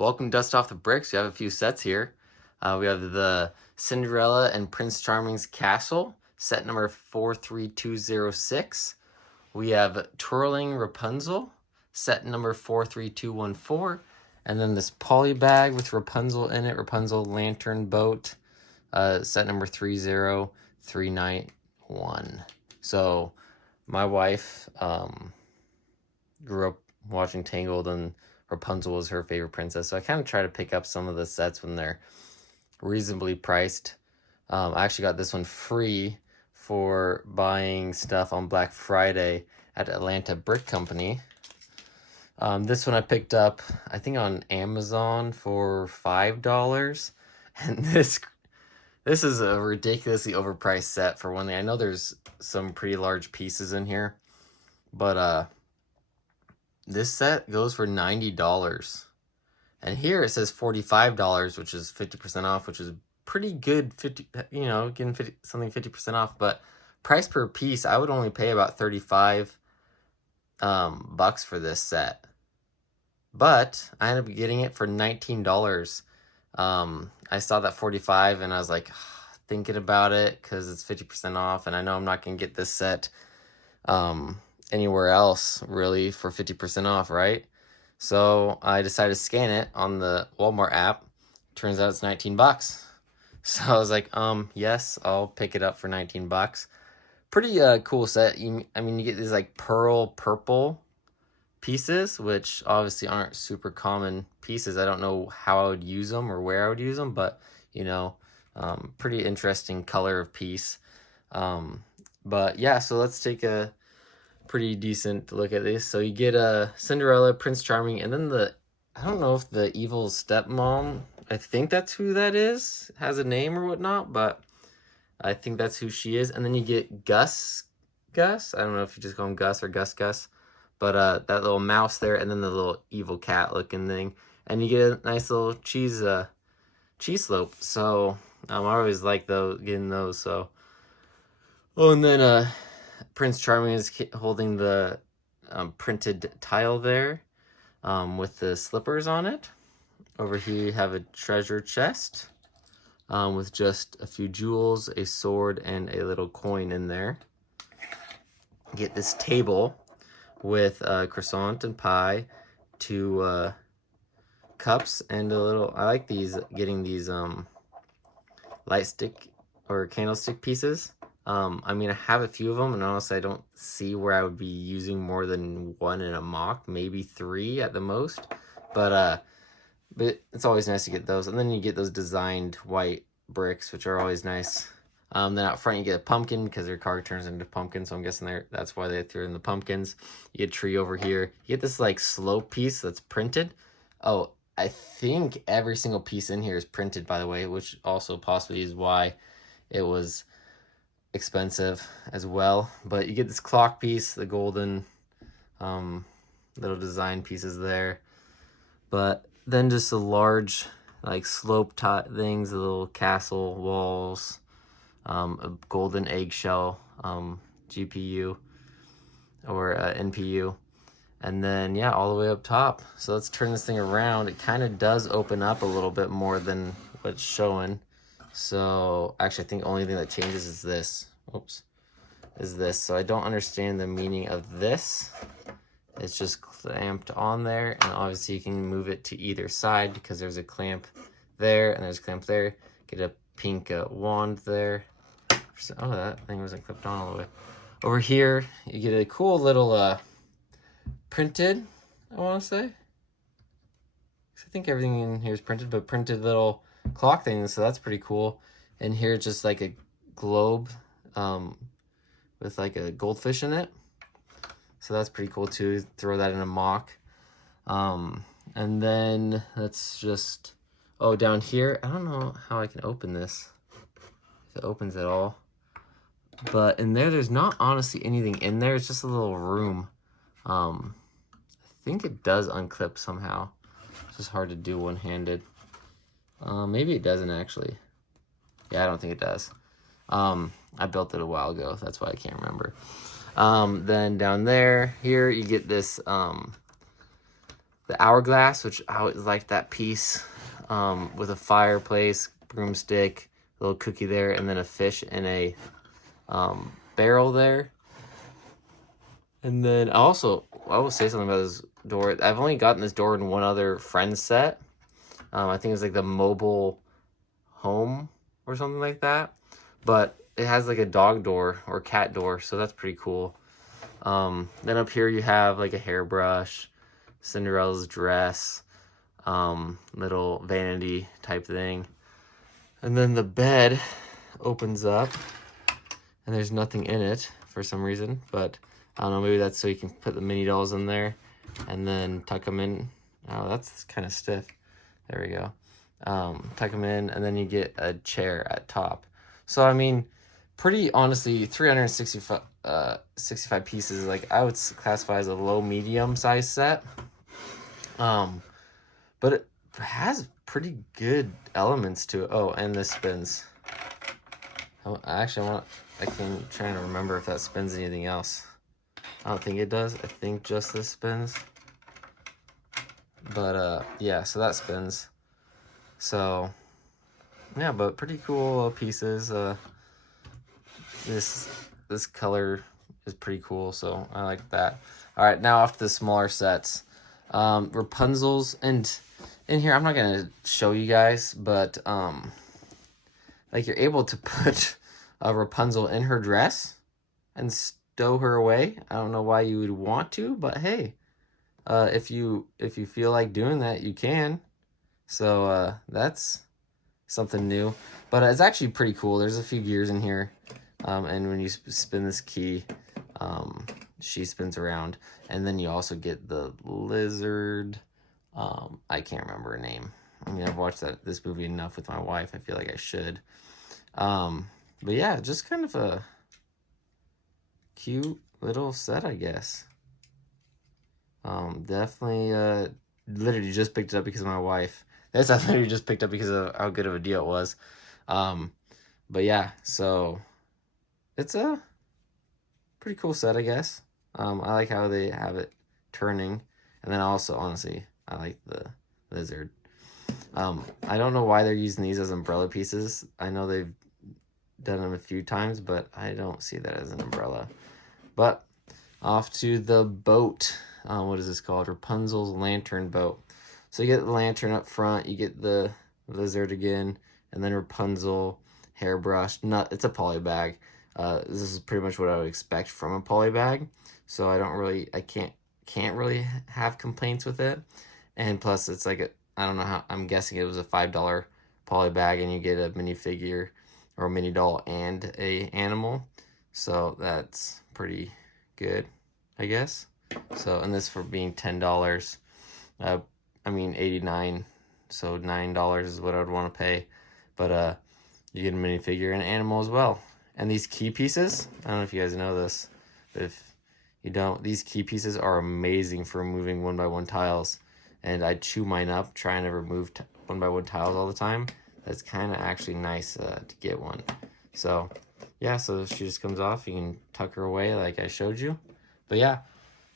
Welcome Dust Off the Bricks. We have a few sets here. We have the Cinderella and Prince Charming's Castle, set number 43206. We have Twirling Rapunzel, set number 43214. And then this poly bag with Rapunzel in it, Rapunzel Lantern Boat, set number 30391. So my wife grew up watching Tangled, and Rapunzel was her favorite princess. So I kind of try to pick up some of the sets when they're reasonably priced. I actually got this one free for buying stuff on Black Friday at Atlanta Brick Company. This one I picked up, I think, on Amazon for $5. And this is a ridiculously overpriced set for one thing. I know there's some pretty large pieces in here, but this set goes for $90. And here it says $45, which is 50% off, which is pretty good. Getting something 50% off. But price per piece, I would only pay about 35 bucks for this set. But I ended up getting it for $19. I saw that 45 and I was like, thinking about it because it's 50% off, and I know I'm not gonna get this set anywhere else really for 50% off, right? So I decided to scan it on the Walmart app. Turns out it's 19 bucks. So I was like, yes, I'll pick it up for 19 bucks. Pretty cool set. You get these like pearl purple pieces, which obviously aren't super common pieces. I don't know how I would use them or where I would use them, but pretty interesting color of piece. But yeah, so let's take a pretty decent look at this. So you get a Cinderella, Prince Charming, and then I don't know if the evil stepmom, I think that's who that is, has a name or whatnot, but I think that's who she is. And then you get Gus. I don't know if you just call him Gus or Gus. But that little mouse there, and then the little evil cat looking thing. And you get a nice little cheese slope. So I always like getting those. So, and then Prince Charming is holding the printed tile there with the slippers on it. Over here you have a treasure chest with just a few jewels, a sword, and a little coin in there. Get this table with croissant and pie, 2 cups, and a little, I like getting these light stick or candlestick pieces. I have a few of them, and honestly I don't see where I would be using more than 1 in a mock, maybe 3 at the most, but it's always nice to get those. And then you get those designed white bricks, which are always nice. Then out front you get a pumpkin because their car turns into pumpkin, so I'm guessing that's why they threw in the pumpkins. You get a tree over here. You get this like slope piece that's printed. Oh, I think every single piece in here is printed, by the way, which also possibly is why it was expensive as well. But you get this clock piece, the golden little design pieces there. But then just the large like slope things, the little castle walls. A golden eggshell GPU or NPU, and then yeah, all the way up top. So let's turn this thing around. It kind of does open up a little bit more than what's showing. So actually I think the only thing that changes is this. So I don't understand the meaning of this. It's just clamped on there, and obviously you can move it to either side because there's a clamp there and there's a clamp there. Get a pink wand there. Oh, that thing wasn't clipped on all the way. Over here, you get a cool little printed, I want to say. I think everything in here is printed, but printed little clock thing, so that's pretty cool. And here, just like a globe with like a goldfish in it. So that's pretty cool too. Throw that in a mock. And then let's just, down here, I don't know how I can open this. If it opens at all. But in there's not honestly anything in there. It's just a little room. I think it does unclip somehow. It's just hard to do one-handed. Maybe it doesn't actually. Yeah, I don't think it does. I built it a while ago. That's why I can't remember. Then down here you get this the hourglass, which I always liked that piece, with a fireplace, broomstick, a little cookie there, and then a fish in a barrel there. And then I will say something about this door. I've only gotten this door in one other friend's set. I think it's like the mobile home or something like that. But it has like a dog door or cat door, so that's pretty cool. Then up here you have like a hairbrush, Cinderella's dress, little vanity type thing. And then the bed opens up, and there's nothing in it for some reason, but I don't know, maybe that's so you can put the mini dolls in there and then tuck them in. Oh, that's kind of stiff. There we go. Tuck them in, and then you get a chair at top. So, I mean, pretty honestly, 65 pieces, like, I would classify as a low-medium size set. But it has pretty good elements to it. Oh, and this spins. I can trying to remember if that spins anything else. I don't think it does. I think just this spins. But, yeah, so that spins. So, yeah, but pretty cool pieces. This color is pretty cool, so I like that. All right, now off to the smaller sets. Rapunzel's, and in here, I'm not going to show you guys, but, like, you're able to put a Rapunzel in her dress and stow her away. I don't know why you would want to, but hey, if you feel like doing that, you can. So that's something new, but it's actually pretty cool. There's a few gears in here, and when you spin this key, she spins around, and then you also get the lizard. I can't remember her name. I mean, I've watched this movie enough with my wife. I feel like I should. But yeah, just kind of a cute little set, I guess. Definitely, literally just picked it up because of my wife. I literally just picked up because of how good of a deal it was. But yeah, so it's a pretty cool set, I guess. I like how they have it turning, and then also, honestly, I like the lizard. I don't know why they're using these as umbrella pieces. I know they've done them a few times, but I don't see that as an umbrella. But off to the boat. What is this called? Rapunzel's lantern boat. So you get the lantern up front, you get the lizard again, and then Rapunzel, hairbrush. It's a poly bag. This is pretty much what I would expect from a poly bag. So I can't really have complaints with it. And plus, it's like I'm guessing it was a $5 poly bag, and you get a minifigure or a mini doll and a animal. So that's pretty good, I guess. So, and this for being $10, I mean 89, so $9 is what I would want to pay. But you get a minifigure and an animal as well. And these key pieces, I don't know if you guys know this, but if you don't, these key pieces are amazing for removing 1x1 tiles. And I chew mine up trying to remove 1x1 tiles all the time. That's kind of actually nice to get one. So yeah, so she just comes off. You can tuck her away like I showed you. But yeah,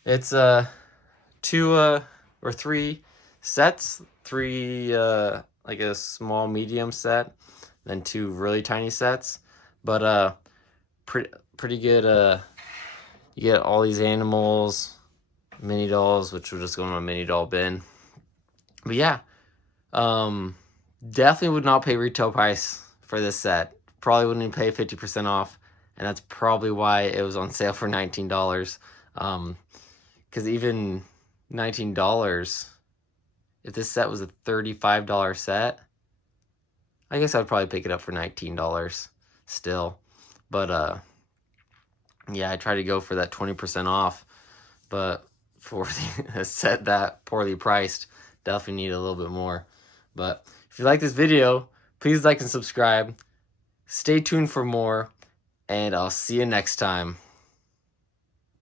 it's 2 or 3 sets. 3 like a small medium set, then 2 really tiny sets. But pretty good. You get all these animals, mini dolls, which will just go in my mini doll bin. But yeah, definitely would not pay retail price for this set. Probably wouldn't even pay 50% off, and that's probably why it was on sale for $19. Because even $19, if this set was a $35 set, I guess I'd probably pick it up for $19 still. But yeah, I try to go for that 20% off, but for a set that poorly priced, definitely need a little bit more. But if you like this video, please like and subscribe. Stay tuned for more, and I'll see you next time.